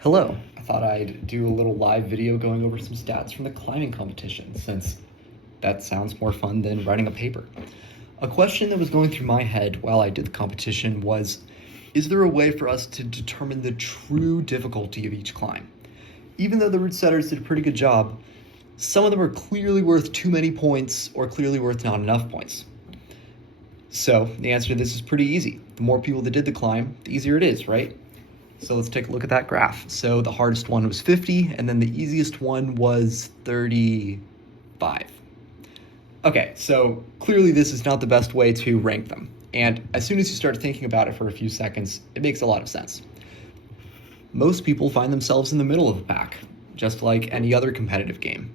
Hello, I thought I'd do a little live video going over some stats from the climbing competition, since that sounds more fun than writing a paper. A question that was going through my head while I did the competition was, is there a way for us to determine the true difficulty of each climb? Even though the route setters did a pretty good job, some of them are clearly worth too many points or clearly worth not enough points. So the answer to this is pretty easy. The more people that did the climb, the easier it is, right? So let's take a look at that graph. So the hardest one was 50, and then the easiest one was 35. Okay, so clearly this is not the best way to rank them. And as soon as you start thinking about it for a few seconds, it makes a lot of sense. Most people find themselves in the middle of the pack, just like any other competitive game.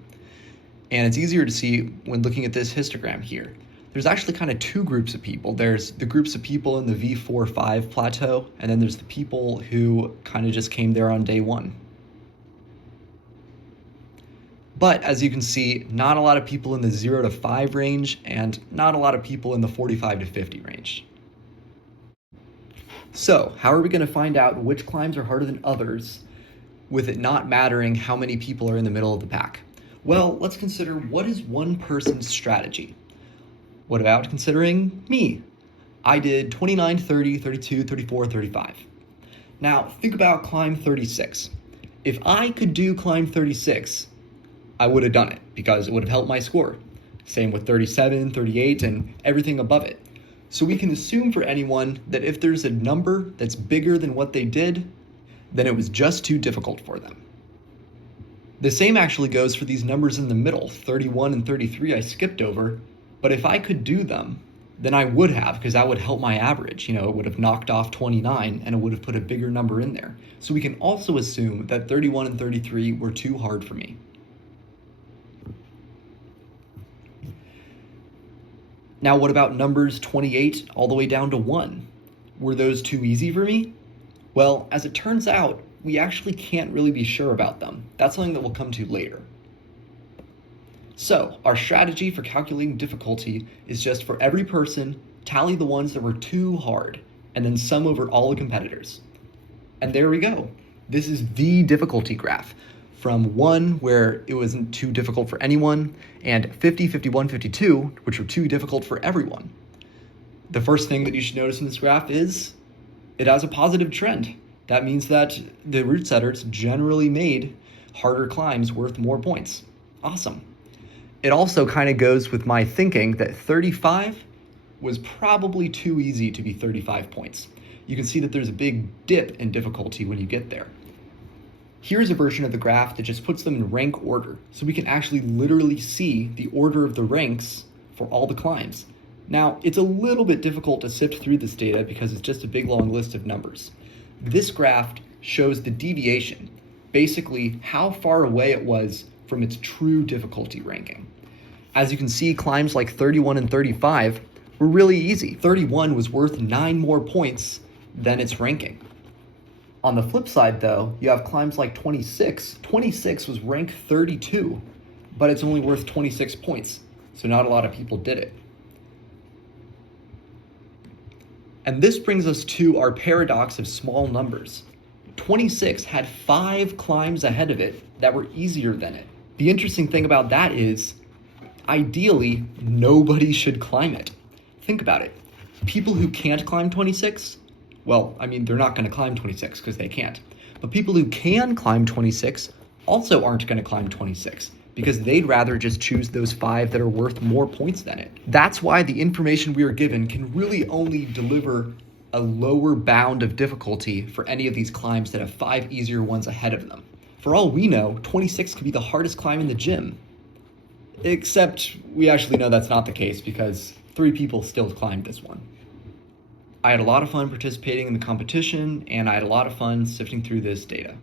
And it's easier to see when looking at this histogram here. There's actually kind of two groups of people. There's the groups of people in the V4-5 plateau, and then there's the people who kind of just came there on day one. But as you can see, not a lot of people in the 0 to 5 range, and not a lot of people in the 45 to 50 range. So how are we going to find out which climbs are harder than others with it not mattering how many people are in the middle of the pack? Well, let's consider what is one person's strategy. What about considering me? I did 29, 30, 32, 34, 35. Now, think about climb 36. If I could do climb 36, I would have done it because it would have helped my score. Same with 37, 38, and everything above it. So we can assume for anyone that if there's a number that's bigger than what they did, then it was just too difficult for them. The same actually goes for these numbers in the middle, 31 and 33 I skipped over. But if I could do them, then I would have, because that would help my average. It would have knocked off 29 and it would have put a bigger number in there. So we can also assume that 31 and 33 were too hard for me. Now, what about numbers 28 all the way down to 1? Were those too easy for me? Well, as it turns out, we actually can't really be sure about them. That's something that we'll come to later. So our strategy for calculating difficulty is just for every person, tally the ones that were too hard, and then sum over all the competitors. And there we go. This is the difficulty graph from 1, where it wasn't too difficult for anyone, and 50, 51, 52, which were too difficult for everyone. The first thing that you should notice in this graph is it has a positive trend. That means that the route setters generally made harder climbs worth more points. Awesome. It also kind of goes with my thinking that 35 was probably too easy to be 35 points. You can see that there's a big dip in difficulty when you get there. Here's a version of the graph that just puts them in rank order, so we can actually literally see the order of the ranks for all the climbs. Now, it's a little bit difficult to sift through this data because it's just a big long list of numbers. This graph shows the deviation, basically how far away it was from its true difficulty ranking. As you can see, climbs like 31 and 35 were really easy. 31 was worth 9 more points than its ranking. On the flip side though, you have climbs like 26. 26 was ranked 32, but it's only worth 26 points, so not a lot of people did it. And this brings us to our paradox of small numbers. 26 had 5 climbs ahead of it that were easier than it. The interesting thing about that is, ideally, nobody should climb it. Think about it. People who can't climb 26, well, I mean, they're not going to climb 26 because they can't. But people who can climb 26 also aren't going to climb 26 because they'd rather just choose those 5 that are worth more points than it. That's why the information we are given can really only deliver a lower bound of difficulty for any of these climbs that have 5 easier ones ahead of them. For all we know, 26 could be the hardest climb in the gym. Except we actually know that's not the case because 3 people still climbed this one. I had a lot of fun participating in the competition, and I had a lot of fun sifting through this data.